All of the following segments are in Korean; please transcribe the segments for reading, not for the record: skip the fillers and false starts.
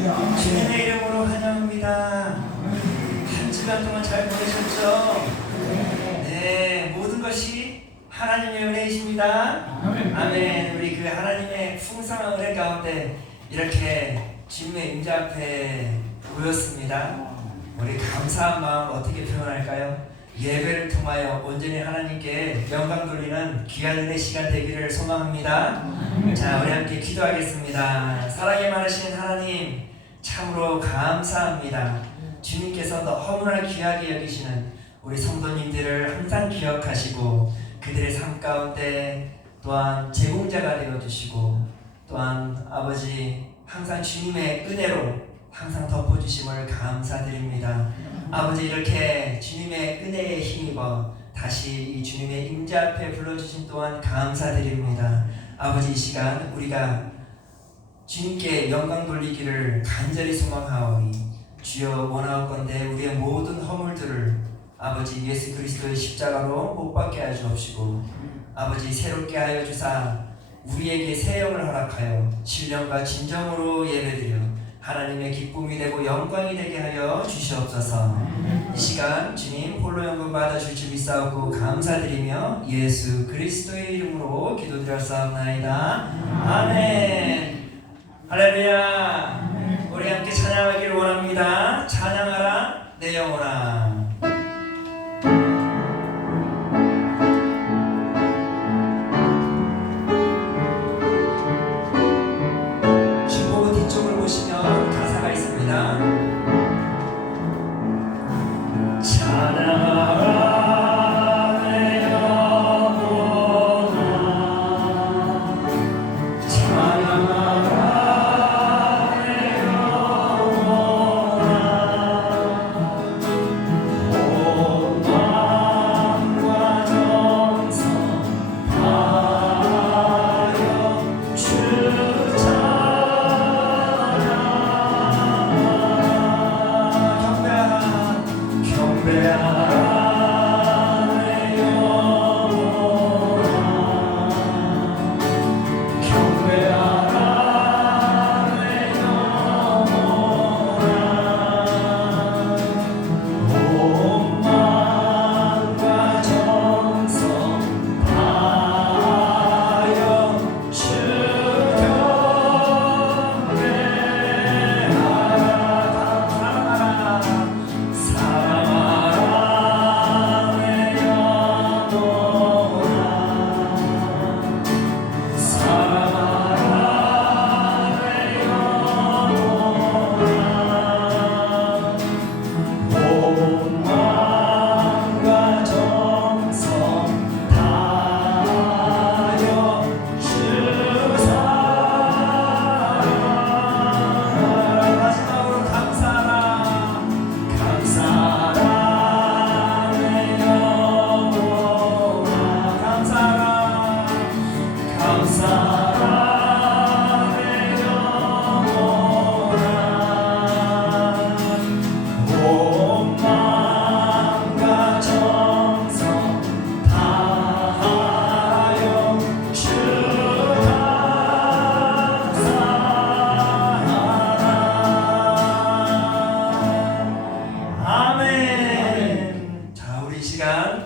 주님의 이름으로 환영합니다. 한 주간 동안 잘 보내셨죠? 네, 모든 것이 하나님의 은혜이십니다. 아멘. 우리 그 하나님의 풍성한 은혜 가운데 이렇게 주님의 임재 앞에 모였습니다. 우리 감사한 마음 어떻게 표현할까요? 예배를 통하여 온전히 하나님께 영광 돌리는 귀한 은혜 시간 되기를 소망합니다. 자, 우리 함께 기도하겠습니다. 사랑이 많으신 하나님, 참으로 감사합니다. 주님께서 너무나 귀하게 여기시는 우리 성도님들을 항상 기억하시고 그들의 삶 가운데 또한 제공자가 되어주시고 또한 아버지 항상 주님의 은혜로 항상 덮어주심을 감사드립니다. 아버지, 이렇게 주님의 은혜에 힘입어 다시 이 주님의 임재 앞에 불러주신 또한 감사드립니다. 아버지, 이 시간 우리가 주님께 영광 돌리기를 간절히 소망하오니 주여 원하옵건대 우리의 모든 허물들을 아버지 예수 그리스도의 십자가로 못 박게 하여 주옵시고 아버지 새롭게 하여 주사 우리에게 새 영을 허락하여 신령과 진정으로 예배드려 하나님의 기쁨이 되고 영광이 되게 하여 주시옵소서. 이 시간 주님 홀로 영광 받아줄 줄 믿사옵고 감사드리며 예수 그리스도의 이름으로 기도드렸사옵나이다. 아멘. 할렐루야. 우리 함께 찬양하기를 원합니다. 찬양하라 내 영혼아.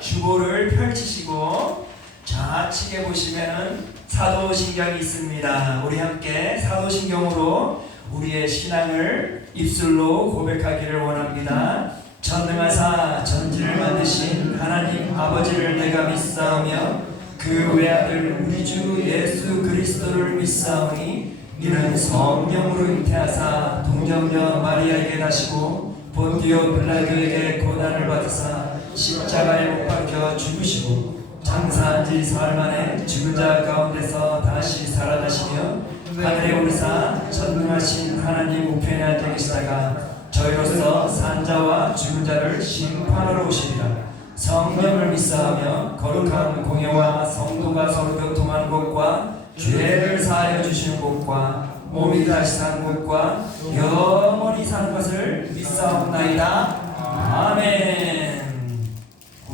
주보를 펼치시고 좌측에 보시면은 사도신경이 있습니다. 우리 함께 사도신경으로 우리의 신앙을 입술로 고백하기를 원합니다. 전능하사 전지를 만드신 하나님 아버지를 내가 믿사오며 그 외아들 우리 주 예수 그리스도를 믿사오니 이는 성령으로 잉태하사 동정녀 마리아에게 나시고 본디오 빌라도에게 고난을 받으사 십자가에 못 박혀 죽으시고 장사한 지 사흘 만에 죽은 자 가운데서 다시 살아나시며 하늘에 오르사 전능하신 하나님 우편에 앉아 계시다가 저희로서 산 자와 죽은 자를 심판하러 오시리라. 성령을 믿사하며 거룩한 공예와 성도가 서로 교통하는 곳과 죄를 사하여 주시는 곳과 몸이 다시 사는 곳과 영원히 사는 것을 믿사옵나이다. 아멘.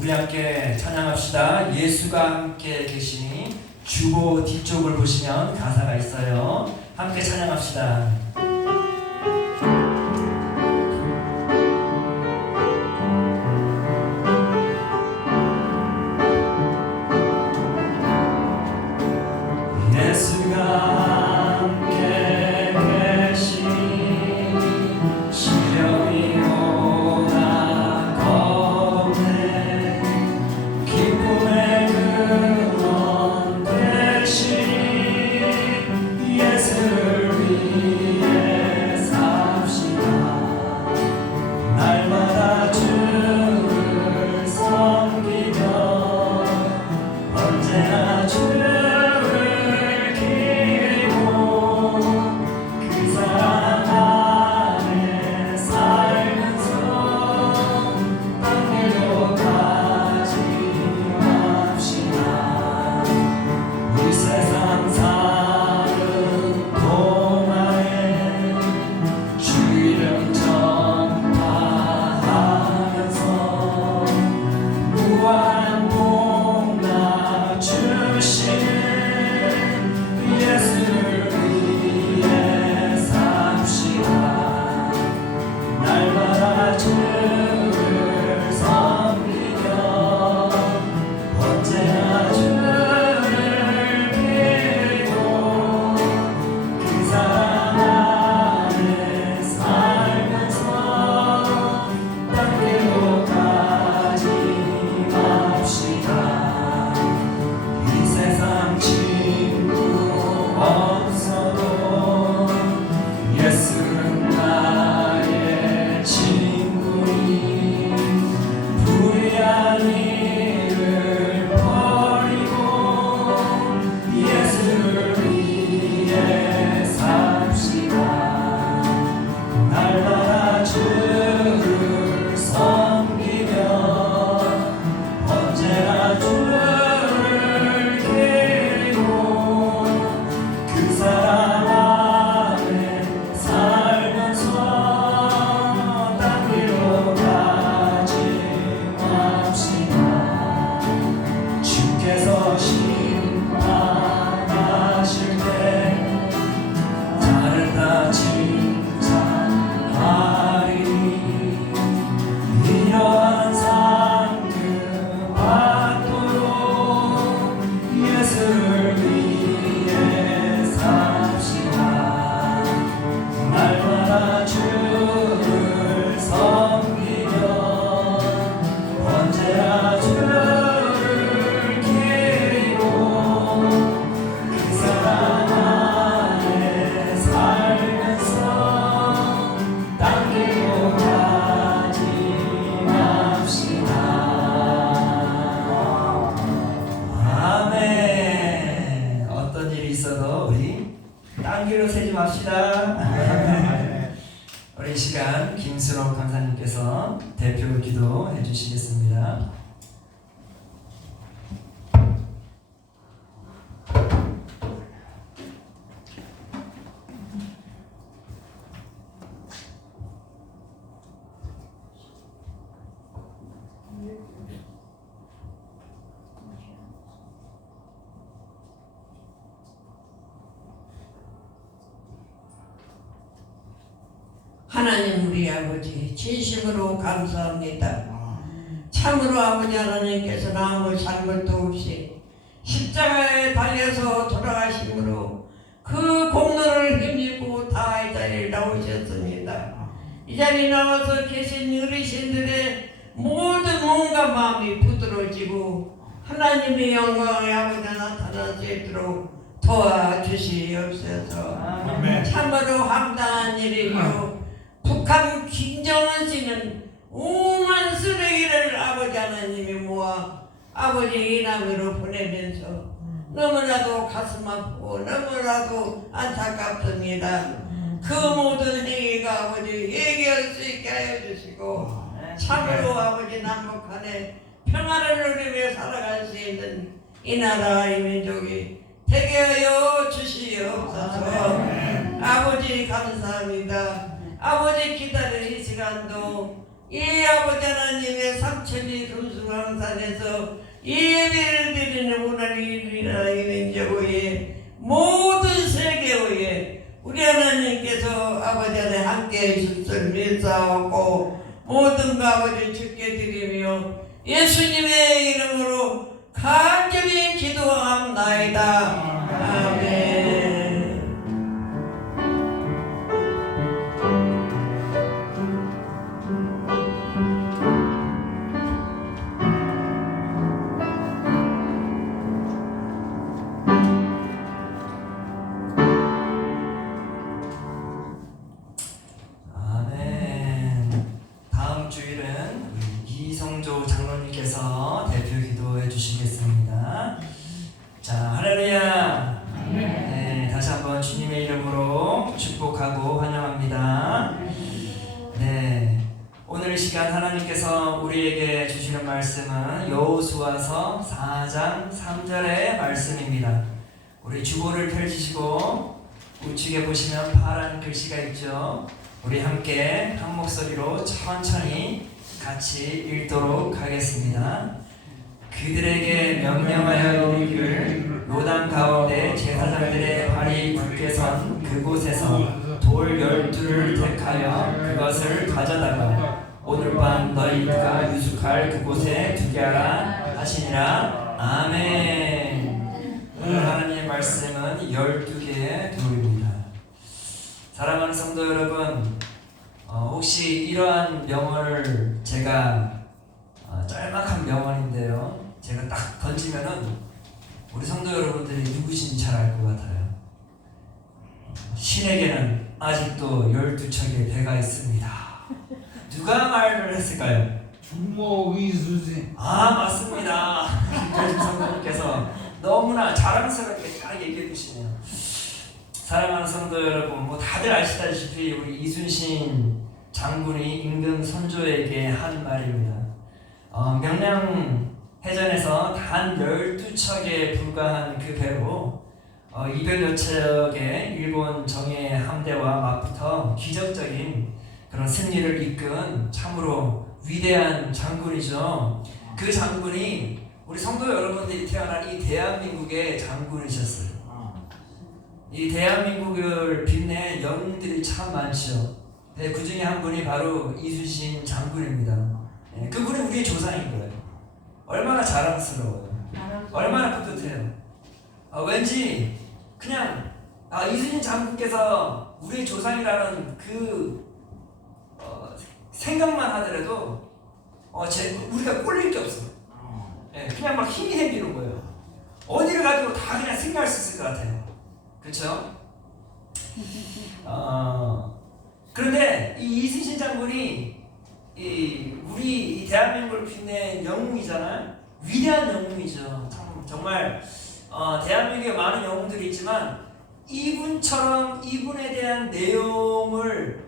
우리 함께 찬양합시다. 예수가 함께 계시니 주보 뒤쪽을 보시면 가사가 있어요. 함께 찬양합시다. 이 시간 김순옥 강사님께서 대표 기도해 주시겠습니다. 하나님 우리 아버지 진심으로 감사합니다. 참으로 아버지 하나님께서는 아무 잘못도 없이 십자가에 달려서 돌아가심으로 그 공로를 힘입고 다 이 자리에 나오셨습니다. 이 자리에 나와서 계신 어르신들의 모든 몸과 마음이 부드러워지고 하나님의 영광의 아버지가 나타날 수 있도록 도와주시옵소서. 아멘. 참으로 황당한 일이요 북한 김정은 씨는 오만 쓰레기를 아버지 하나님이 모아 아버지 이남으로 보내면서 너무나도 가슴 아프고 너무나도 안타깝습니다. 그 모든 행위가 아버지 얘기할 수 있게 하여 주시고 참으로 아버지 남북 간에 평화를 누리며 살아갈 수 있는 이 나라 이 민족이 되게 하여 주시옵소서. 아버지 감사합니다. 아버지 기다린 이 시간도 이 아버지 하나님의 삼천리 금수강산에서 예배를 드리는 오늘 이 나라 이 민족의 모든 세계의 우리 하나님께서 아버지 안에 함께 해주실 줄 믿사오고 모든 것 아버지 주께 드리며 예수님의 이름으로 간절히 기도합나이다. 아멘. 다음 주일은 이성조 장로님께서 대표 기도해 주시겠습니다. 자, 할렐루야. 네, 다시 한번 주님의 이름으로 축복하고 환영합니다. 네, 오늘 이 시간 하나님께서 우리에게 주시는 말씀은 여호수아서 4장 3절의 말씀입니다. 우리 주보를 펼치시고 우측에 보시면 파란 글씨가 있죠. 우리 함께 한 목소리로 천천히 같이 읽도록 하겠습니다. 그들에게 명령하여 이르기를 요단 가운데 제사장들의 발이 굳게 선 그곳에서 돌 12를 택하여 그것을 가져다가 오늘 밤 너희가 유숙할 그곳에 두게 하라 하시니라. 아멘. 오늘 하나님의 말씀은 12개의 돌입니다. 사랑하는 성도 여러분, 혹시 이러한 명언을 제가 짤막한 명언인데요, 제가 딱 던지면은 우리 성도 여러분들이 누구신지 잘 알 것 같아요. 신에게는 아직도 12척의 배가 있습니다. 누가 말을 했을까요? 주모 이수진. 맞습니다. 김철진 성도님께서 너무나 자랑스럽게 잘 얘기해 주시네요. 사랑하는 성도 여러분, 뭐 다들 아시다시피 우리 이순신 장군이 임금 선조에게 한 말입니다. 명량해전에서 단 12척에 불과한 그 배로 200여 척의 일본 정예 함대와 맞붙어 기적적인 그런 승리를 이끈 참으로 위대한 장군이죠. 그 장군이 우리 성도 여러분들이 태어난 이 대한민국의 장군이셨어요. 이 대한민국을 빛낸 영웅들이 참 많죠. 네, 그 중에 한 분이 바로 이순신 장군입니다. 네, 그분이 우리의 조상인 거예요. 얼마나 자랑스러워요. 얼마나 뿌듯해요. 왠지 그냥 이순신 장군께서 우리의 조상이라는 그 생각만 하더라도 우리가 꼴릴 게 없어요. 네, 그냥 막 힘이 생기는 거예요. 어디를 가도 다 그냥 승리할 수 있을 것 같아요. 그렇죠? 그런데 이 이순신 장군이 우리 대한민국을 빛낸 영웅이잖아요. 위대한 영웅이죠. 정말 대한민국에 많은 영웅들이 있지만 이분처럼 이분에 대한 내용을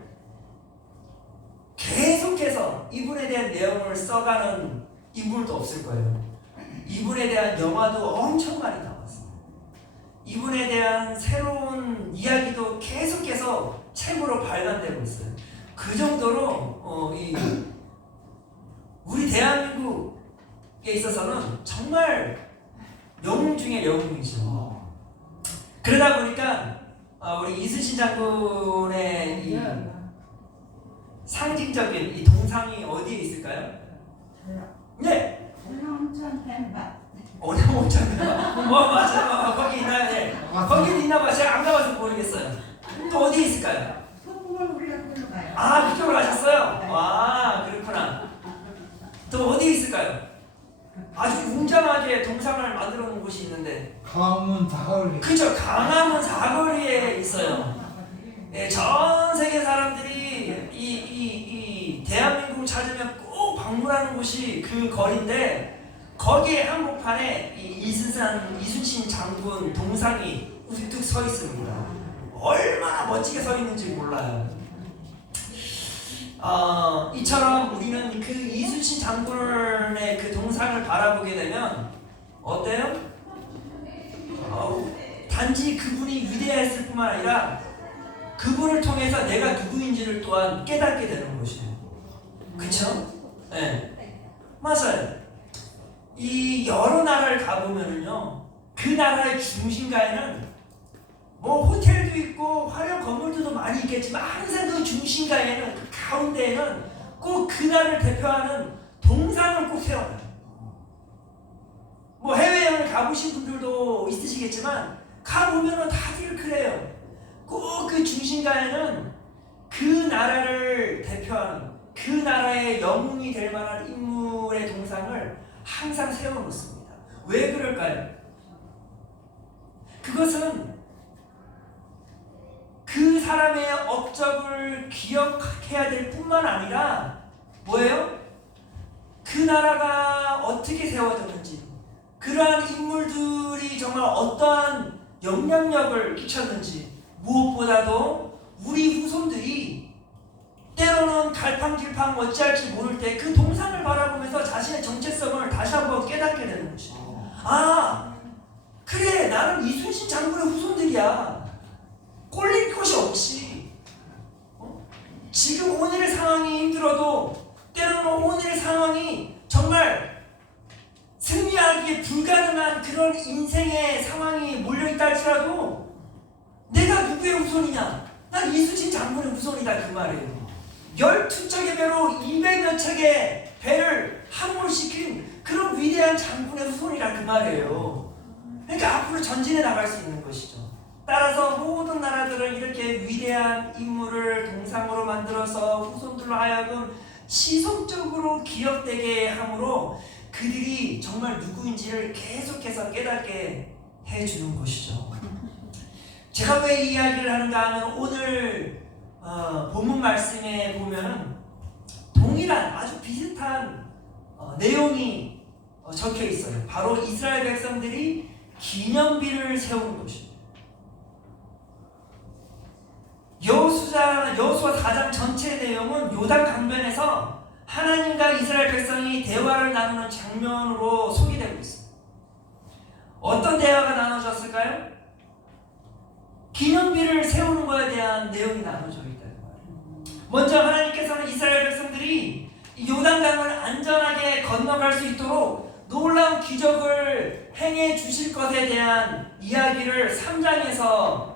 이분에 대한 내용을 써가는 인물도 없을 거예요. 이분에 대한 영화도 엄청 많이 나왔어요. 이분에 대한 새로운 이야기도 계속해서 책으로 발간되고 있어요. 그 정도로 우리 대한민국에 있어서는 정말 영웅 중에 영웅이죠. 그러다 보니까 우리 이순신 장군의 이 상징적인 이 동상이 어디에 있을까요? 네. 오천 맞아요. 거기 있나요? 네. 거기 있나 봐. 제가 안 가봐서 모르겠어요. 또 어디 있을까요? 그쪽으로 가셨어요? 그렇구나. 또 어디 있을까요? 아주 웅장하게 동상을 만들어 놓은 곳이 있는데. 강은 사거리. 그죠. 강화문 사거리에 있어요. 네, 전 세계 사람들이 이 대한민국을 찾으면 꼭 방문하는 곳이 그 거리인데, 거기에 한복판에 이순신 장군 동상이 우뚝 서 있습니다. 얼마나 멋지게 서 있는지 몰라요. 이처럼 우리는 그 이순신 장군의 그 동상을 바라보게 되면 어때요? 단지 그분이 위대했을 뿐만 아니라 그분을 통해서 내가 누구인지를 또한 깨닫게 되는 것이에요. 그쵸? 네. 맞아요. 이 여러 나라를 가보면은요, 그 나라의 중심가에는 뭐 호텔도 있고 화려한 건물들도 많이 있겠지만 항상 그 중심가에는, 그 가운데에는 꼭 그 나라를 대표하는 동상을 꼭 세워놔요. 뭐 해외여행을 가보신 분들도 있으시겠지만 가보면은 다들 그래요. 꼭 그 중심가에는 그 나라를 대표하는, 그 나라의 영웅이 될 만한 인물의 동상을 항상 세워놓습니다. 왜 그럴까요? 그것은 그 사람의 업적을 기억해야 될 뿐만 아니라 뭐예요? 그 나라가 어떻게 세워졌는지, 그러한 인물들이 정말 어떠한 영향력을 끼쳤는지, 무엇보다도 우리 후손들이 때로는 갈팡질팡 어찌할지 모를 때 그 동상을 바라보면서 자신의 정체성을 다시 한번 깨닫게 되는 것이죠. 그래, 나는 이순신 장군의 후손들이야. 꼴릴 것이 없지. 지금 오늘의 상황이 힘들어도 때로는 오늘의 상황이 정말 승리하기에 불가능한 그런 인생의 상황이 몰려있다 할지라도 내가 누구의 후손이냐? 난 이순신 장군의 후손이다, 그 말이에요. 12척의 배로 200여 척의 배를 함몰시킨 그런 위대한 장군의 후손이라 그 말이에요. 그러니까 앞으로 전진해 나갈 수 있는 것이죠. 따라서 모든 나라들은 이렇게 위대한 인물을 동상으로 만들어서 후손들로 하여금 지속적으로 기억되게 함으로 그들이 정말 누구인지를 계속해서 깨닫게 해주는 것이죠. 제가 왜 이 이야기를 하는가 하면 오늘 본문 말씀에 보면은 동일한 아주 비슷한 내용이 적혀 있어요. 바로 이스라엘 백성들이 기념비를 세우는 것입니다. 여호수아 4장 전체 내용은 요단 강변에서 하나님과 이스라엘 백성이 대화를 나누는 장면으로 소개되고 있습니다. 어떤 대화가 나눠졌을까요? 기념비를 세우는 것에 대한 내용이 나눠져 있다는 거예요. 먼저 하나님께서는 이스라엘 백성들이 요단강을 안전하게 건너갈 수 있도록 놀라운 기적을 행해 주실 것에 대한 이야기를 3장에서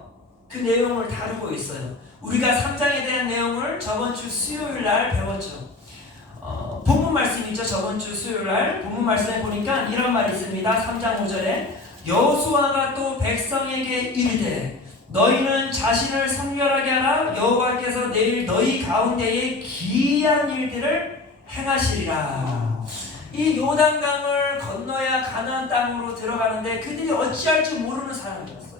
그 내용을 다루고 있어요. 우리가 3장에 대한 내용을 저번 주 수요일 날 배웠죠. 본문 말씀이죠. 저번 주 수요일 날 본문 말씀에 보니까 이런 말이 있습니다. 3장 5절에 여호수아가 또 백성에게 이르되 너희는 자신을 성결하게 하라. 여호와께서 내일 너희 가운데에 기이한 일들을 행하시리라. 이 요단강을 건너야 가나안 땅으로 들어가는데 그들이 어찌할 줄 모르는 사람이었어요.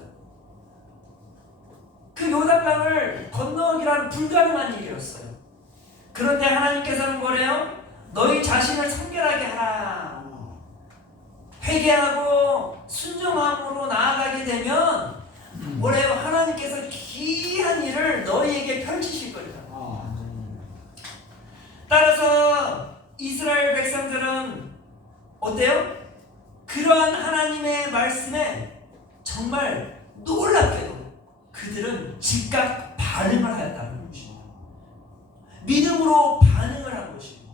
그 요단강을 건너기란 불가능한 일이었어요. 그런데 하나님께서는 뭐래요? 너희 자신을 성결하게 하라. 회개하고 순종함으로 나아가게 되면 뭐래요? 하나님께서 기이한 일을 너희에게 펼치실 거리라. 따라서 어때요? 그러한 하나님의 말씀에 정말 놀랍게도 그들은 즉각 반응을 하였다는 것입니다. 믿음으로 반응을 한 것입니다.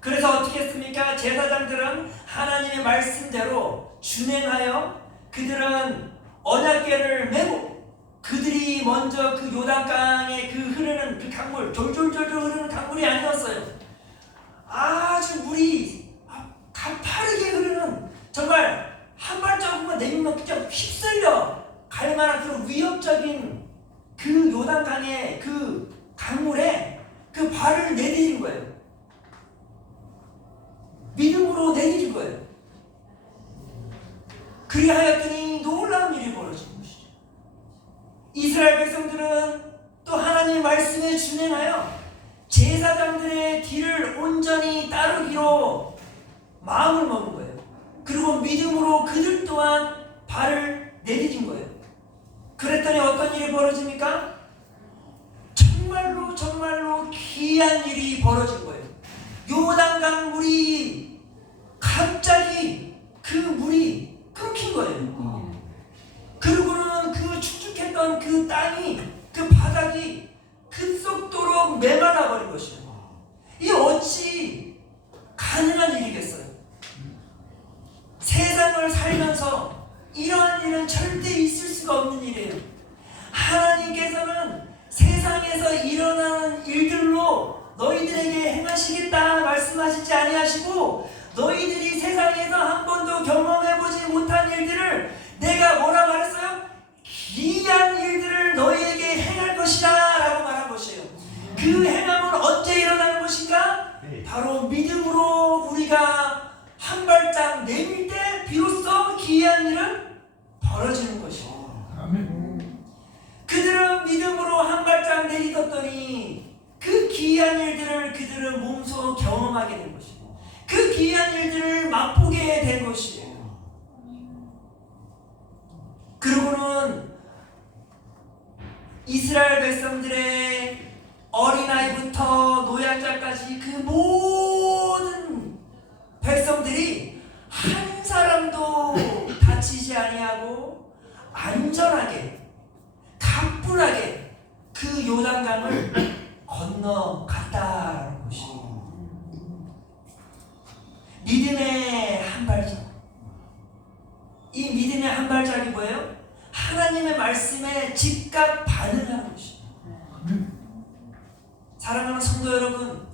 그래서 어떻게 했습니까? 제사장들은 하나님의 말씀대로 준행하여 그들은 언약궤를 메고 그들이 먼저 그 요단강에 그 흐르는 그 강물, 졸졸졸졸 흐르는 강물이 아니었어요. 아주 물이 가파르게 흐르는, 정말 한 발자국만 내밀면 그냥 휩쓸려 갈 만한 그 위협적인 그 요단강의 그 강물에 그 발을 내디딘 거예요. 믿음으로 내디딘 거예요. 그리하였더니 놀라운 일이 벌어진 것이죠. 이스라엘 백성들은 또 하나님의 말씀에 준행하여 제사장들의 길을 온전히 따르기로 마음을 먹은 거예요. 그리고 믿음으로 그들 또한 발을 내디딘 거예요. 그랬더니 어떤 일이 벌어집니까? 정말로 귀한 일이 벌어진 거예요. 요단강 물이 갑자기 그 물이 끊긴 거예요. 그리고는 그 축축했던 그 땅이, 그 바닥이 급속도로 메말라 버린 것이에요. 이게 어찌 가능한 일이겠어요? 세상을 살면서 이러한 일은 절대 있을 수가 없는 일이에요. 하나님께서는 세상에서 일어나는 일들로 너희들에게 행하시겠다 말씀하시지 아니하시고, 너희들이 세상에서 한 번도 경험해보지 못한 일들을 내가 뭐라 말했어요? 귀한 일들을 너희에게 행할 것이다 라고 말한 것이에요. 그 행함은 언제 일어나는 것인가? 바로 믿음으로 우리가 한 발짝 내밀 때 비로소 귀한 일은 벌어지는 것이에요. 그들은 믿음으로 한 발짝 내딛었더니 그 귀한 일들을 그들은 몸소 경험하게 된 것이에요. 그 귀한 일들을 맛보게 된 것이에요. 그리고는 이스라엘 백성들의 어린아이부터 노약자까지 그 모든 백성들이 한 사람도 다치지 아니하고 안전하게 가뿐하게 그 요단강을 건너갔다라는 것입니다. 믿음의 한 발짝. 이 믿음의 한 발짝이 뭐예요? 하나님의 말씀에 즉각 반응하는 것입니다. 사랑하는 성도 여러분,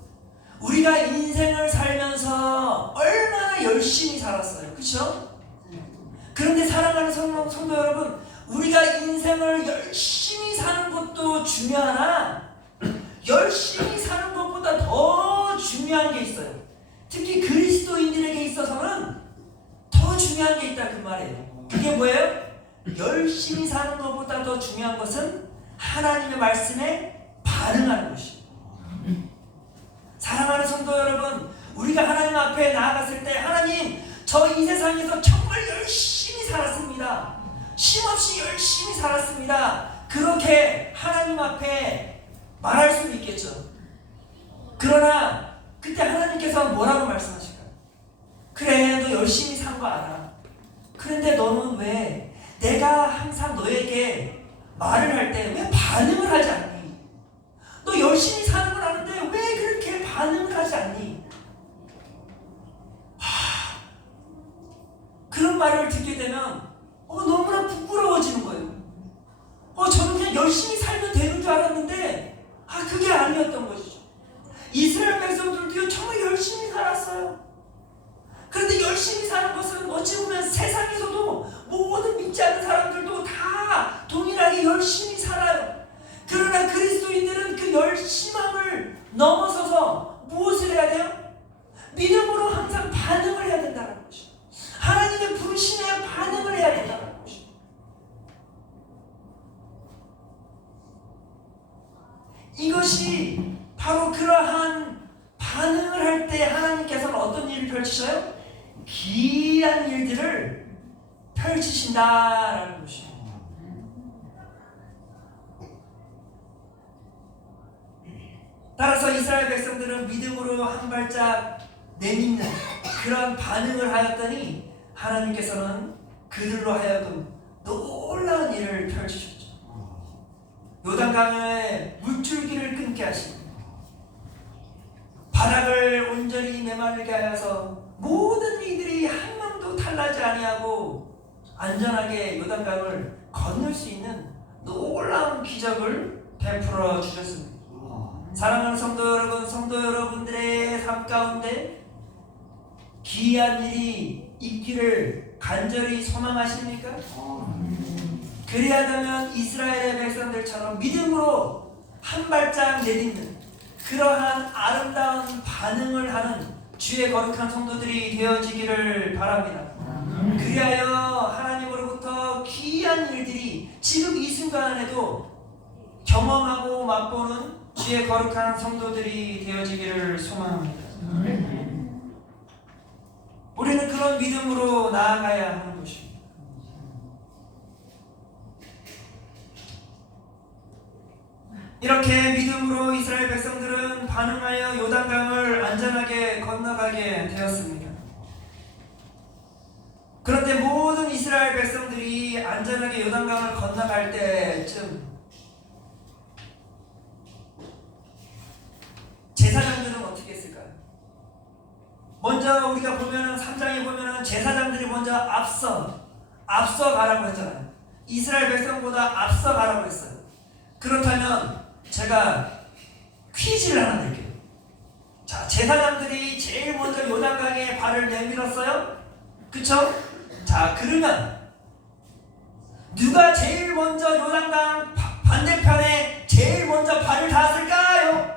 우리가 인생을 살면서 얼마나 열심히 살았어요. 그렇죠? 그런데 사랑하는 성도 여러분, 우리가 인생을 열심히 사는 것도 중요하나 열심히 사는 것보다 더 중요한 게 있어요. 특히 그리스도인들에게 있어서는 더 중요한 게 있다 그 말이에요. 그게 뭐예요? 열심히 사는 것보다 더 중요한 것은 하나님의 말씀에 반응하는 것입니다. 사랑하는 성도 여러분, 우리가 하나님 앞에 나아갔을 때 하나님, 저 이 세상에서 정말 열심히 살았습니다. 쉼없이 열심히 살았습니다. 그렇게 하나님 앞에 말할 수 있겠죠. 그러나 그때 하나님께서 뭐라고 말씀하실까요? 그래, 너 열심히 산 거 알아. 그런데 너는 왜 내가 항상 너에게 말을 할 때 왜 반응을 하지 않니? 너 열심히 사는 걸 아는데 왜 그렇게 반응을 하지 않니? 그런 말을 듣게 되면 너무나 부끄러워지는 거예요. 저는 그냥 열심히 살면 되는 줄 알았는데 그게 아니었던 것이죠. 이스라엘 백성들도 정말 열심히 살았어요. 그런데 열심히 사는 것은 어찌 보면 세상에서도 모든 믿지 않는 사람들도 다 동일하게 열심히 살아요. 그러나 그리스도인들은 그 열심함을 넘어서서 무엇을 해야 돼요? 믿음으로 항상 반응을 해야 된다는 것이죠. 하나님의 부르심에 반응을 해야 된다는 것이죠. 이것이 바로 그러한 반응을 할 때 하나님께서는 어떤 일을 펼치셔요? 귀한 일들을 펼치신다라는 것이에요. 따라서 이스라엘 백성들은 믿음으로 한 발짝 내딛는 그런 반응을 하였더니 하나님께서는 그들로 하여금 놀라운 일을 펼치셨죠. 요단강에 물줄기를 끊게 하시고 바닥을 온전히 메마르게 하여서 모든 이들이 한 명도 탈나지 아니하고 안전하게 요단강을 건널 수 있는 놀라운 기적을 베풀어 주셨습니다. 사랑하는 성도 여러분, 성도 여러분들의 삶 가운데 기이한 일이 있기를 간절히 소망하십니까? 그리하다면 이스라엘의 백성들처럼 믿음으로 한 발짝 내딛는 그러한 아름다운 반응을 하는 주의 거룩한 성도들이 되어지기를 바랍니다. 그리하여 하나님으로부터 귀한 일들이 지금 이 순간에도 경험하고 맛보는 주의 거룩한 성도들이 되어지기를 소망합니다. 우리는 그런 믿음으로 나아가야 하는 것입니다. 이렇게 믿음으로 이스라엘 백성들은 반응하여 요단강을 안전하게 건너가게 되었습니다. 그런데 모든 이스라엘 백성들이 안전하게 요단강을 건너갈 때쯤 제사장들은 어떻게 했을까요? 먼저 우리가 보면은 3장에 보면은 제사장들이 먼저 앞서 가라고 했잖아요. 이스라엘 백성보다 앞서 가라고 했어요. 그렇다면 제가 퀴즈를 하나 낼게요. 자, 제사장들이 제일 먼저 요단강에 발을 내밀었어요. 그쵸? 자, 그러면 누가 제일 먼저 요단강 반대편에 제일 먼저 발을 닿았을까요?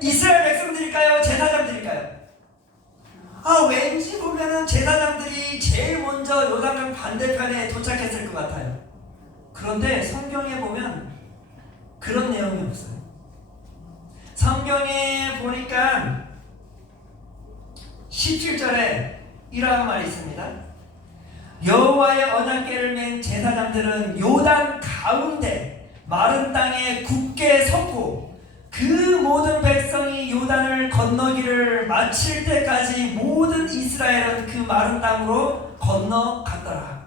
이스라엘 백성들일까요? 제사장들일까요? 왠지 보면은 제사장들이 제일 먼저 요단강 반대편에 도착했을 것 같아요. 그런데 성경에 보면 그런 내용이 없어요. 성경에 보니까 17절에 이러한 말이 있습니다. 여호와의 언약궤를 맨 제사장들은 요단 가운데 마른 땅에 굳게 섰고 그 모든 백성이 요단을 건너기를 마칠 때까지 모든 이스라엘은 그 마른 땅으로 건너갔더라.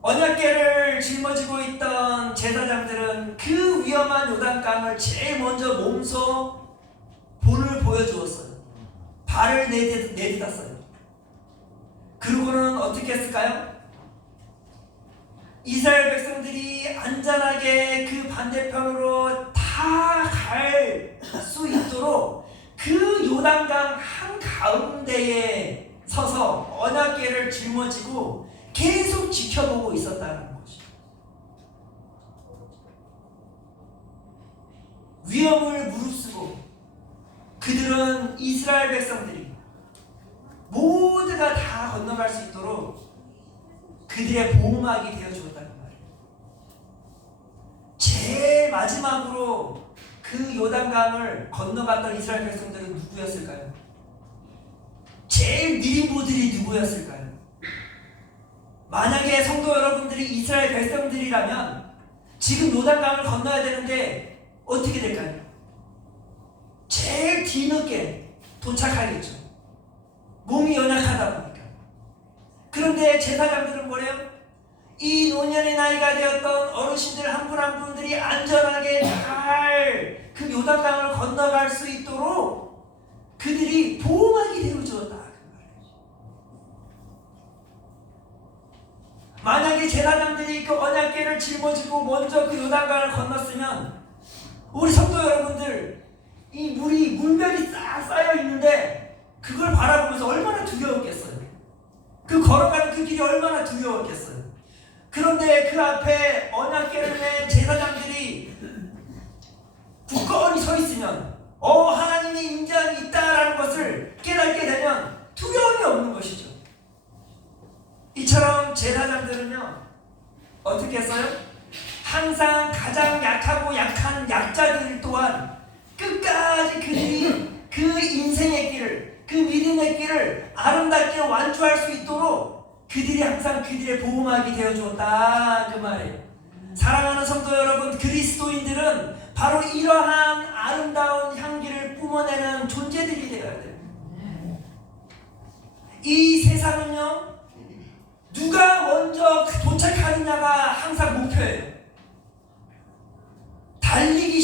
언약궤를 짊어지고 있던 제사장들은 그 위험한 요단강을 제일 먼저 몸소 본을 보여주었어요. 발을 내딛었어요. 그리고는 어떻게 했을까요? 이스라엘 백성들이 안전하게 그 반대편으로 다 갈 수 있도록 그 요단강 한가운데에 서서 언약궤를 짊어지고 계속 지켜보고 있었다는 것이죠. 위험을 무릅쓰고 그들은 이스라엘 백성들이 모두가 다 건너갈 수 있도록 그들의 보호막이 되어 주었다는 말이에요. 제일 마지막으로 그 요단강을 건너갔던 이스라엘 백성들은 누구였을까요? 제일 미리보들이 누구였을까요? 만약에 성도 여러분들이 이스라엘 백성들이라면 지금 요단강을 건너야 되는데 어떻게 될까요? 제일 뒤늦게 도착하겠죠. 몸이 연약하다 보니까. 그런데 제사장들은 뭐래요? 이 노년의 나이가 되었던 어르신들 한 분 한 분들이 안전하게 잘 그 요단강을 건너갈 수 있도록 그들이 보호막이 되어 주었다. 만약에 제사장들이 그 언약궤를 짊어지고 먼저 그 요단강을 건넜으면 우리 성도 여러분들 이 물벽이 싹 쌓여 있는데 그걸 바라보면서 얼마나 두려웠겠어요. 그 걸어가는 그 길이 얼마나 두려웠겠어요. 그런데 그 앞에 언약궤를 맨 제사장들이 굳건히 서 있으면 하나님의 임재함이 있다라는 것을 깨닫게 되면 두려움이 없는 것이죠. 이처럼 제사장들은요 어떻게 했어요? 항상 가장 약하고 약한 약자들 또한 끝까지 그들이 그 인생의 길을, 그 믿음의 길을 아름답게 완주할 수 있도록 그들이 항상 그들의 보호막이 되어 주었다 그 말이에요. 사랑하는 성도 여러분, 그리스도인들은 바로 이러한 아름다운 향기를 뿜어내는 존재들이 되어야 돼요. 이 세상은요, 누가 먼저 도착하느냐가 항상 목표예요. 달리기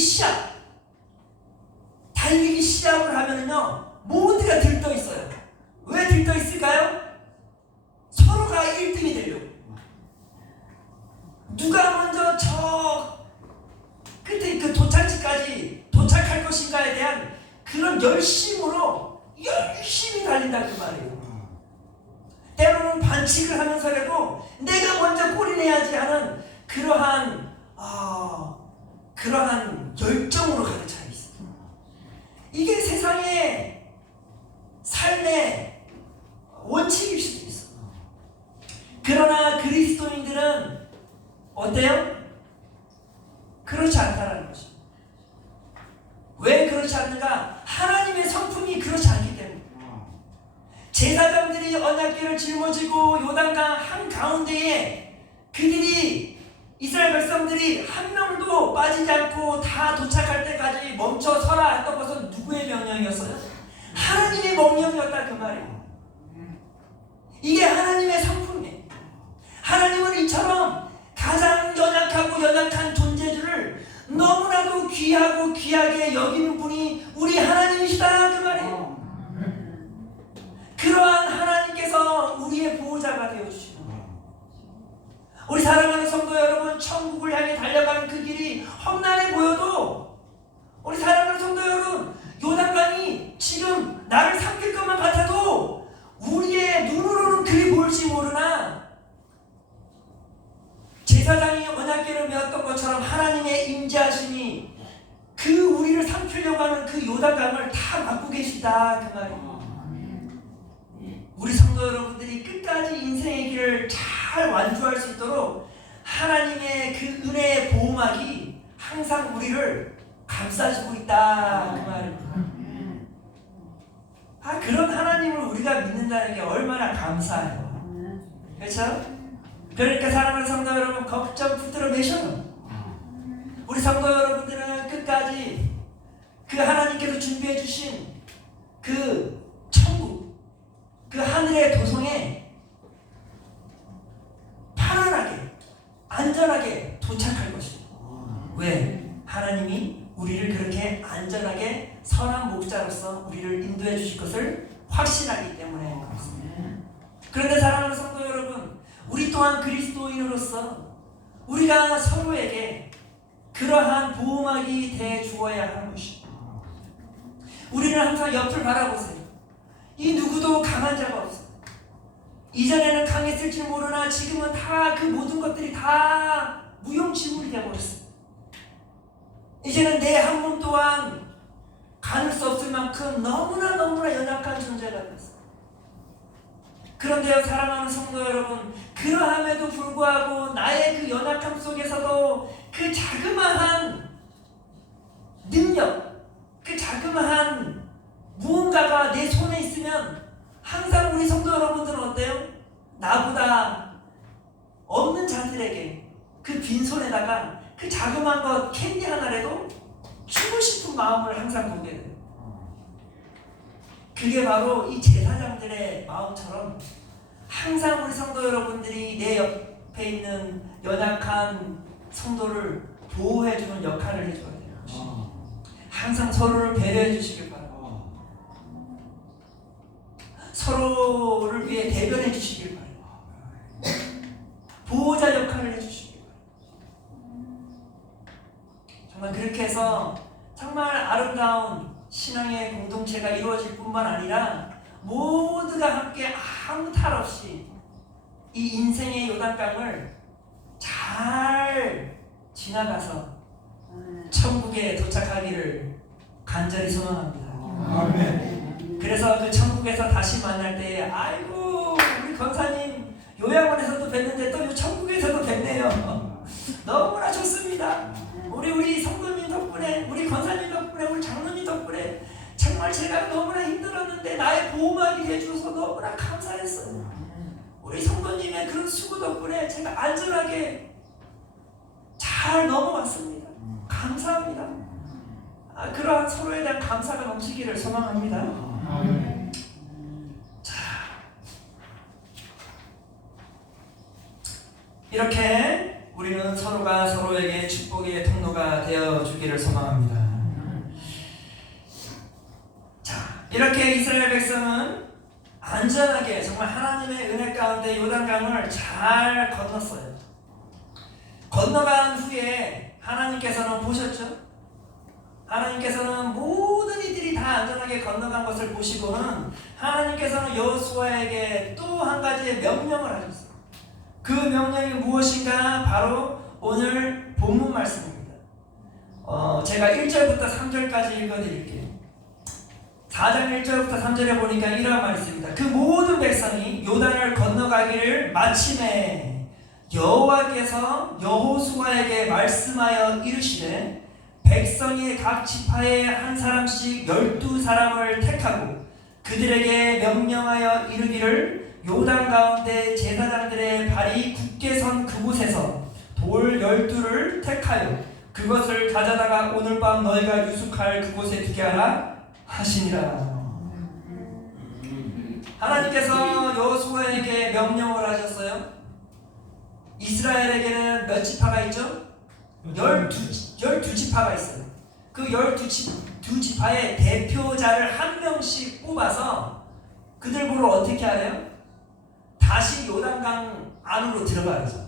시합을 하면은요, 모두가 들떠 있어요. 왜 들떠 있을까요? 서로가 1등이 되려고. 누가 먼저 저 끝에 그 도착지까지 도착할 것인가에 대한 그런 열심으로 열심히 달린다 그 말이에요. 때로는 반칙을 하면서라도 내가 먼저 골이 내야지 하는 그러한 열정으로 가득 차 있어요. 이게 세상의 삶의 원칙일 수도 있어. 그러나 그리스도인들은 어때요? 그렇지 않다라는 것입니다. 왜 그렇지 않는가? 하나님의 성품이 그렇지 않기 때문에. 제사장들이 언약궤를 짊어지고 요단강 한가운데에 그들이 이스라엘 백성들이 한 명도 빠지지 않고 다 도착할 때까지 멈춰 서라 했던 것은 누구의 명령이었어요? 하나님의 명령이었다 그 말이에요. 이게 하나님의 성품이에요. 하나님은 이처럼 가장 연약하고 연약한 존재들을 너무나도 귀하고 귀하게 여기는 분이 우리 하나님이시다 그 말이에요. 그러한 하나님께서 우리의 보호자가 되어주시고, 우리 사랑하는 성도 여러분, 천국을 향해 달려가는 그 길이 험난해 보여도 우리 사랑하는 성도 여러분, 요단강이 지금 나를 삼킬 것만 같아도 우리의 눈으로는 그리 보일지 모르나 제사장이 언약궤를 메었던 것처럼 하나님의 임재하심이 그 우리를 삼키려고 하는 그 요단강을 다 막고 계시다 그 말이에요. 우리 성도 여러분들이 끝까지 인생의 길을 잘 완주할 수 있도록 하나님의 그 은혜의 보호막이 항상 우리를 감싸주고 있다 그 말입니다. 그런 하나님을 우리가 믿는다는 게 얼마나 감사해요. 그렇죠? 그러니까 사랑하는 성도 여러분, 걱정 붙들어 내셔요. 우리 성도 여러분들은 끝까지 그 하나님께서 준비해 주신 그 천국, 그 하늘의 도성에 편안하게 안전하게 도착할 것입니다. 왜? 하나님이 우리를 그렇게 안전하게 선한 목자로서 우리를 인도해 주실 것을 확신하기 때문에 그렇습니다. 그런데 사랑하는 성도 여러분, 우리 또한 그리스도인으로서 우리가 서로에게 그러한 보호막이 돼 주어야 하는 것입니다. 우리는 항상 옆을 바라보세요. 이 누구도 강한 자가 없어요. 이전에는 강했을지 모르나 지금은 다 그 모든 것들이 다 무용지물이 되어버렸어요. 이제는 내 한 몸 또한 가눌 수 없을 만큼 너무나 연약한 존재가 됐어요. 그런데요, 사랑하는 성도 여러분, 그러함에도 불구하고 나의 그 연약함 속에서도 그 자그마한 능력, 그 자그마한 무언가가 내 손에 있으면 항상 우리 성도 여러분들은 어때요? 나보다 없는 자들에게 그 빈손에다가 그 자그마한 것 캔디 하나라도 주고 싶은 마음을 항상 보게 돼요. 그게 바로 이 제사장들의 마음처럼 항상 우리 성도 여러분들이 내 옆에 있는 연약한 성도를 보호해주는 역할을 해줘야 돼요. 항상 서로를 배려해 주시길 바랍니다. 서로를 위해 대변해 주시길 바랍니다. 보호자 역할을 해주시길 바랍니다. 정말 그렇게 해서 정말 아름다운 신앙의 공동체가 이루어질 뿐만 아니라 모두가 함께 아무 탈 없이 이 인생의 요단강을 잘 지나가서 천국에 도착하기를 간절히 소망합니다. 아멘. 그래서 그 천국에서 다시 만날 때 아이고 우리 권사님 요양원에서도 뵀는데 또 천국에서도 뵀네요. 너무나 좋습니다. 우리 성도님 덕분에, 우리 권사님 덕분에, 우리 장로님 덕분에 정말 제가 너무나 힘들었는데 나의 보호막이 해주셔서 너무나 감사했어요. 우리 성도님의 그런 수고 덕분에 제가 안전하게 그냥 넘어갔습니다. 감사합니다. 그러한 서로에 대한 감사가 넘치기를 소망합니다. 자, 이렇게 우리는 서로가 서로에게 축복의 통로가 되어주기를 소망합니다. 자, 이렇게 이스라엘 백성은 안전하게 정말 하나님의 은혜 가운데 요단강을 잘 건넜어요. 건너간 후에 하나님께서는 보셨죠? 하나님께서는 모든 이들이 다 안전하게 건너간 것을 보시고는 하나님께서는 여호수아에게 또 한 가지의 명령을 하셨어요. 그 명령이 무엇인가? 바로 오늘 본문 말씀입니다. 제가 1절부터 3절까지 읽어드릴게요. 4장 1절부터 3절에 보니까 이러한 말이 있습니다. 그 모든 백성이 요단을 건너가기를 마침에 여호와께서 여호수아에게 말씀하여 이르시되 백성의 각 지파에 한 사람씩 12사람을 택하고 그들에게 명령하여 이르기를 요단 가운데 제사장들의 발이 굳게 선 그곳에서 돌 12를 택하여 그것을 가져다가 오늘 밤 너희가 유숙할 그곳에 두게 하라 하시니라. 하나님께서 여호수아에게 명령을 하셨어요. 이스라엘에게는 몇 지파가 있죠? 12지파가 있어요. 그 12지파의 대표자를 한 명씩 뽑아서 그들 보러 어떻게 하래요? 다시 요단강 안으로 들어가야죠.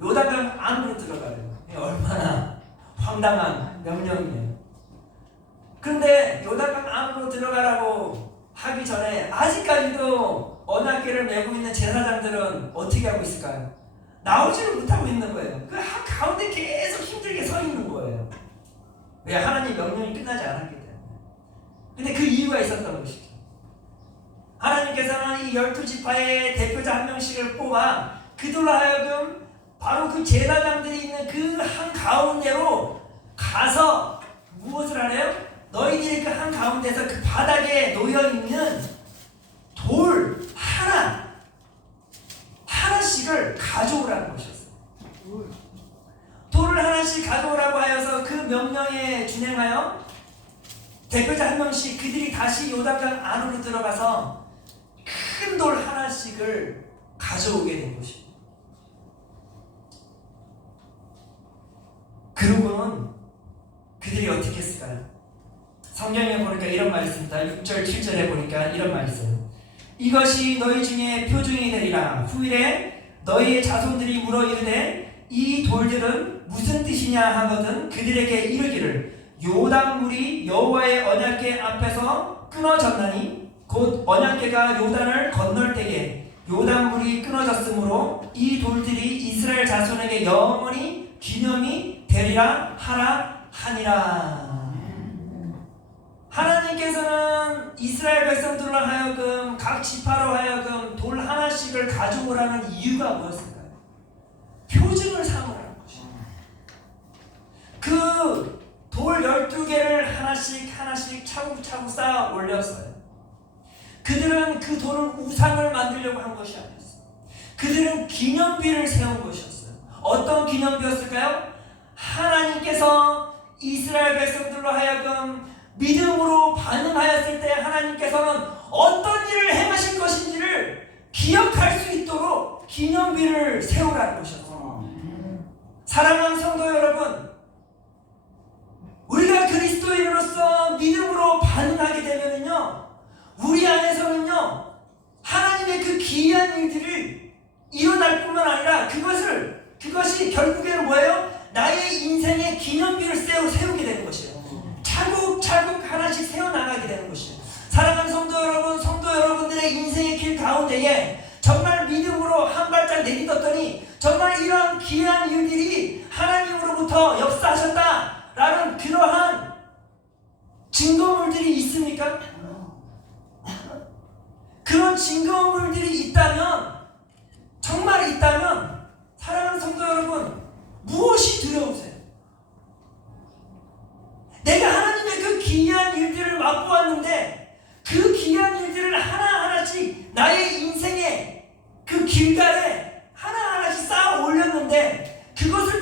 요단강 안으로 들어가래요. 얼마나 황당한 명령이에요. 그런데 요단강 안으로 들어가라고 하기 전에 아직까지도 언약궤를 메고 있는 제사장들은 어떻게 하고 있을까요? 나오지를 못하고 있는 거예요. 그 가운데 계속 힘들게 서 있는 거예요. 왜? 하나님 명령이 끝나지 않았기 때문에. 근데 그 이유가 있었던 것이죠. 하나님께서는 이 12지파의 대표자 한 명씩을 뽑아 그들로 하여금 바로 그 제사장들이 있는 그 한가운데로 가서 무엇을 하래요? 너희들이 그 한가운데서 그 바닥에 놓여있는 돌 하나씩을 가져오라는 것이었어요. 돌을 하나씩 가져오라고 하여서 그 명령에 준행하여 대표자 한 명씩 그들이 다시 요단강 안으로 들어가서 큰 돌 하나씩을 가져오게 된 것입니다. 그러고는 그들이 어떻게 했을까요? 성경에 보니까 이런 말이 있습니다. 6절 7절에 보니까 이런 말이 있어요. 이것이 너희 중에 표징이 되리라. 후일에 너희의 자손들이 물어 이르되 이 돌들은 무슨 뜻이냐 하거든 그들에게 이르기를 요단물이 여호와의 언약궤 앞에서 끊어졌나니 곧 언약궤가 요단을 건널 때에 요단물이 끊어졌으므로 이 돌들이 이스라엘 자손에게 영원히 기념이 되리라 하라 하니라. 하나님께서는 이스라엘 백성들로 하여금 각 지파로 하여금 돌 하나씩을 가져오라는 이유가 무엇일까요? 표징을 삼으라는 것입니다. 그 돌 12개를 하나씩 차곡차곡 쌓아 올렸어요. 그들은 그 돌을 우상을 만들려고 한 것이 아니었어요. 그들은 기념비를 세운 것이었어요. 어떤 기념비였을까요? 하나님께서 이스라엘 백성들로 하여금 믿음으로 반응하였을 때 하나님께서는 어떤 일을 행하실 것인지를 기억할 수 있도록 기념비를 세우라는 것이었어요. 사랑하는 성도 여러분, 우리가 그리스도인으로서 믿음으로 반응하게 되면은요, 우리 안에서는요, 하나님의 그 기이한 일들이 일어날 뿐만 아니라 그것이 결국에는 뭐예요? 나의 인생의 기념비를 세우게 되는 것이에요. 차곡차곡 하나씩 세워나가게 되는 것이에요. 사랑하는 성도 여러분, 성도 여러분들의 인생의 길 가운데에 정말 믿음으로 한 발짝 내딛었더니 정말 이러한 귀한 일들이 하나님으로부터 역사하셨다라는 그러한 증거물들이 있습니까? 그런 증거물들이 있다면, 정말 있다면 사랑하는 성도 여러분, 무엇이 두려우세요? 내가 하나님의 그 귀한 일들을 맛보았는데 그 귀한 일들을 하나하나씩 나의 인생의 그 길가에 하나하나씩 쌓아 올렸는데 그것을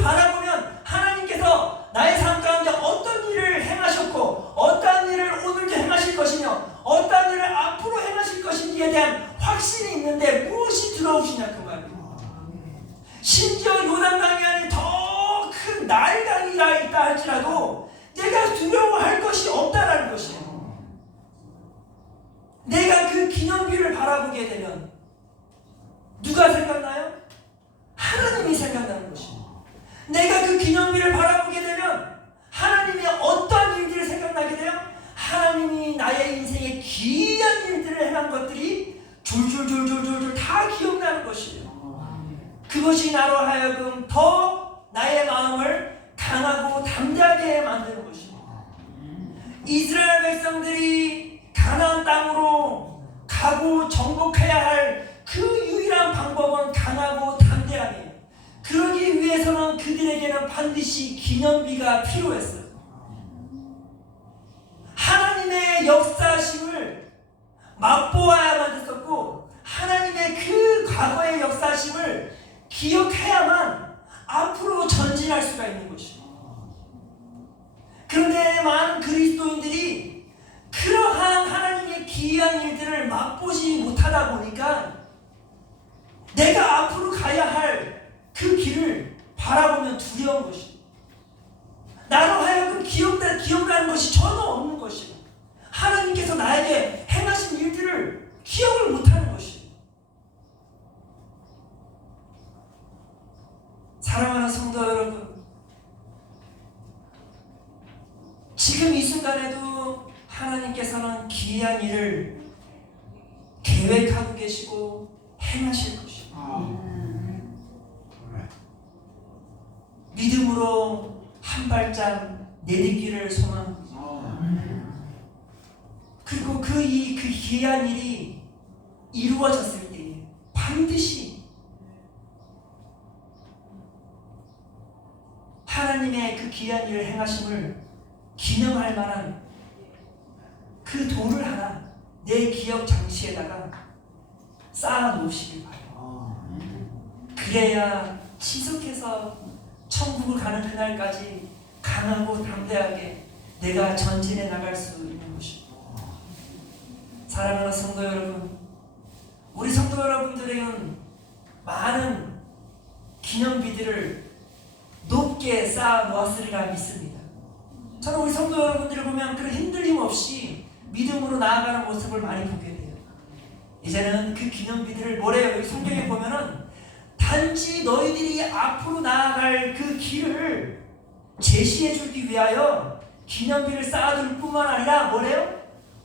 날강이라 있다 할지라도 내가 두려워할 것이 없다라는 것이에요. 내가 그 기념비를 바라보게 되면 누가 생각나요? 하나님이 생각나는 것이에요. 내가 그 기념비를 바라보게 되면 하나님의 어떠한 일들을 생각나게 돼요? 하나님이 나의 인생에 귀한 일들을 행한 것들이 줄줄줄줄줄줄 다 기억나는 것이에요. 그것이 나로 하여금 더 나의 마음을 강하고 담대하게 만드는 것입니다. 이스라엘 백성들이 가나안 땅으로 가고 정복해야 할 그 유일한 방법은 강하고 담대함이에요. 그러기 위해서는 그들에게는 반드시 기념비가 필요했어요. 하나님의 역사심을 맛보아야만 했었고 하나님의 그 과거의 역사심을 기억해야만 앞으로 전진할 수가 있는 것이에요. 그런데 많은 그리스도인들이 그러한 하나님의 기이한 일들을 맛보지 못하다 보니까 내가 앞으로 가야 할 그 길을 바라보면 두려운 것이에요. 나로 하여금 기억나는 것이 전혀 없는 것이에요. 하나님께서 나에게 행하신 일들을 기억을 못하는 것이에요. 사랑하는 성도 여러분, 지금 이 순간에도 하나님께서는 기이한 일을 계획하고 계시고 행하실 것이에요. 믿음으로 한 발짝 내딛기를 소망합니다. 그리고 그 기이한 일이 이루어졌을 때 반드시 하나님의 그 기이한 일을 행하심을 기념할 만한 그 돌을 하나 내 기억 장치에다가 쌓아 놓으시길 바라요. 그래야 지속해서 천국을 가는 그날까지 강하고 담대하게 내가 전진해 나갈 수 있는 것입니다. 사랑하는 성도 여러분, 우리 성도 여러분들에게는 많은 기념비들을 높게 쌓아 놓았으리라 믿습니다. 저는 우리 성도 여러분들을 보면 그런 흔들림 없이 믿음으로 나아가는 모습을 많이 보게 돼요. 이제는 그 기념비들을 뭐래요? 여기 성경에 보면은 단지 너희들이 앞으로 나아갈 그 길을 제시해 주기 위하여 기념비를 쌓아둘 뿐만 아니라 뭐래요?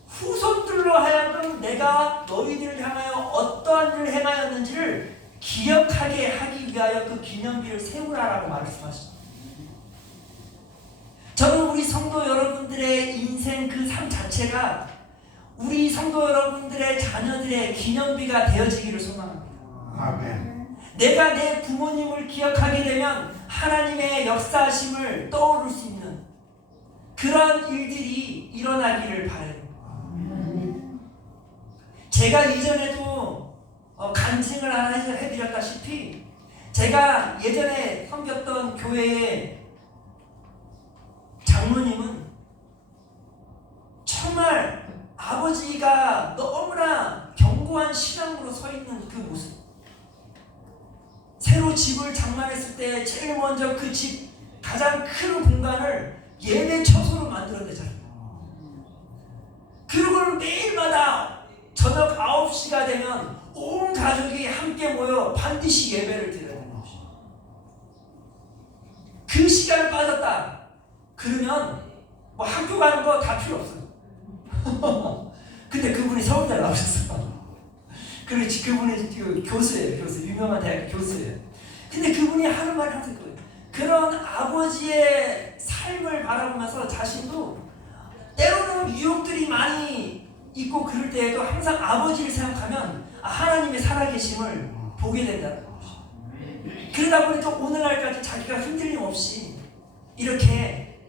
후손들로 하여금 내가 너희들을 향하여 어떠한 일을 행하였는지를 기억하게 하기 위하여 그 기념비를 세우라라고 말씀하십니다. 저는 우리 성도 여러분들의 인생 그 삶 자체가 우리 성도 여러분들의 자녀들의 기념비가 되어지기를 소망합니다. 아멘. 내가 내 부모님을 기억하게 되면 하나님의 역사하심을 떠오를 수 있는 그런 일들이 일어나기를 바라요. 제가 이전에도 간증을 하나 해드렸다시피 제가 예전에 섬겼던 교회의 장로님은 정말 아버지가 너무나 견고한 신앙으로 서 있는 그 모습, 새로 집을 장만했을 때 제일 먼저 그 집 가장 큰 공간을 예배 처소로 만들어내잖아요. 그리고 매일마다 저녁 9시가 되면 온 가족이 함께 모여 반드시 예배를 드려야 되는 것입니다. 그 시간을 빠졌다 그러면 뭐 학교 가는 거 다 필요 없어요. 근데 그분이 서울대 나오셨어요. 그리고 그분이 교수예요. 교수, 유명한 대학 교수예요. 근데 그분이 하는 말이 항상 그거예요. 그런 아버지의 삶을 바라보면서 자신도 때로는 유혹들이 많이 있고 그럴 때에도 항상 아버지를 생각하면 하나님의 살아계심을 보게 된다는 것이죠. 그러다 보니 또 오늘날까지 자기가 흔들림 없이 이렇게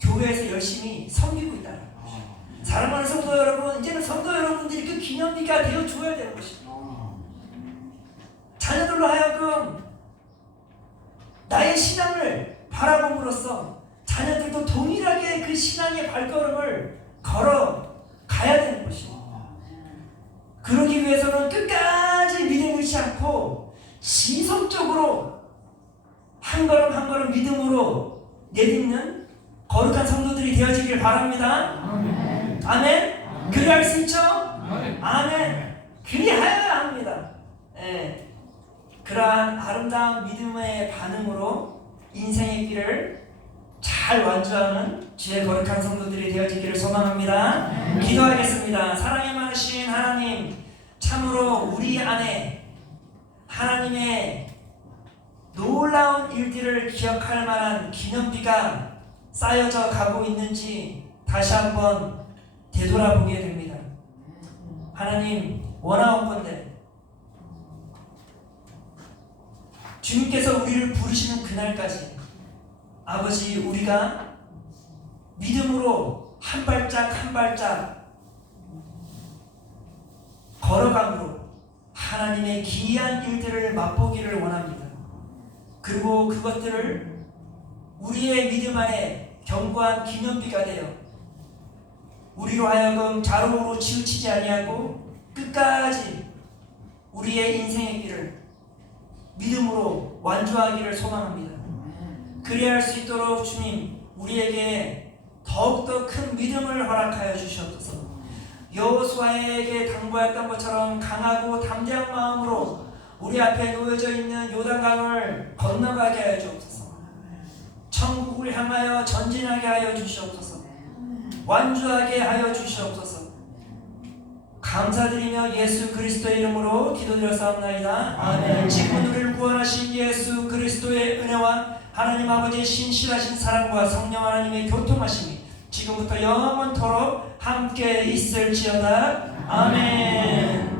교회에서 열심히 섬기고 있다는 것이죠. 사랑하는 성도 여러분, 이제는 성도 여러분들이 그 기념비가 되어 주어야 되는 것입니다. 자녀들로 하여금 나의 신앙을 바라봄으로써 자녀들도 동일하게 그 신앙의 발걸음을 걸어 가야 되는 것입니다. 그러기 위해서는 끝까지 믿음을 잃지 않고 지속적으로 한 걸음 한 걸음 믿음으로 내딛는 거룩한 성도들이 되어지길 바랍니다. 아멘. 그리할 수 있죠? 아멘. 그리하여야 합니다. 예. 그러한 아름다운 믿음의 반응으로 인생의 길을 잘 완주하는 주의 거룩한 성도들이 되어지기를 소망합니다. 기도하겠습니다. 사랑이 많으신 하나님, 참으로 우리 안에 하나님의 놀라운 일들을 기억할 만한 기념비가 쌓여져 가고 있는지 다시 한번 되돌아보게 됩니다. 하나님, 원하옵건대 주님께서 우리를 부르시는 그날까지 아버지, 우리가 믿음으로 한 발짝 한 발짝 걸어감으로 하나님의 기이한 일들을 맛보기를 원합니다. 그리고 그것들을 우리의 믿음 안에 견고한 기념비가 되어 우리로 하여금 좌로우로 치우치지 아니하고 끝까지 우리의 인생의 길을 믿음으로 완주하기를 소망합니다. 그리할 수 있도록 주님, 우리에게 더욱더 큰 믿음을 허락하여 주시옵소서. 여호수아에게 당부했던 것처럼 강하고 담대한 마음으로 우리 앞에 놓여져 있는 요단강을 건너가게 하여 주옵소서. 천국을 향하여 전진하게 하여 주시옵소서. 완주하게 하여 주시옵소서. 감사드리며 예수 그리스도의 이름으로 기도드렸사옵나이다. 아멘. 지금 우리를 구원하신 예수 그리스도의 은혜와 하나님 아버지의 신실하신 사랑과 성령 하나님의 교통하심이 지금부터 영원토록 함께 있을지어다. 아멘.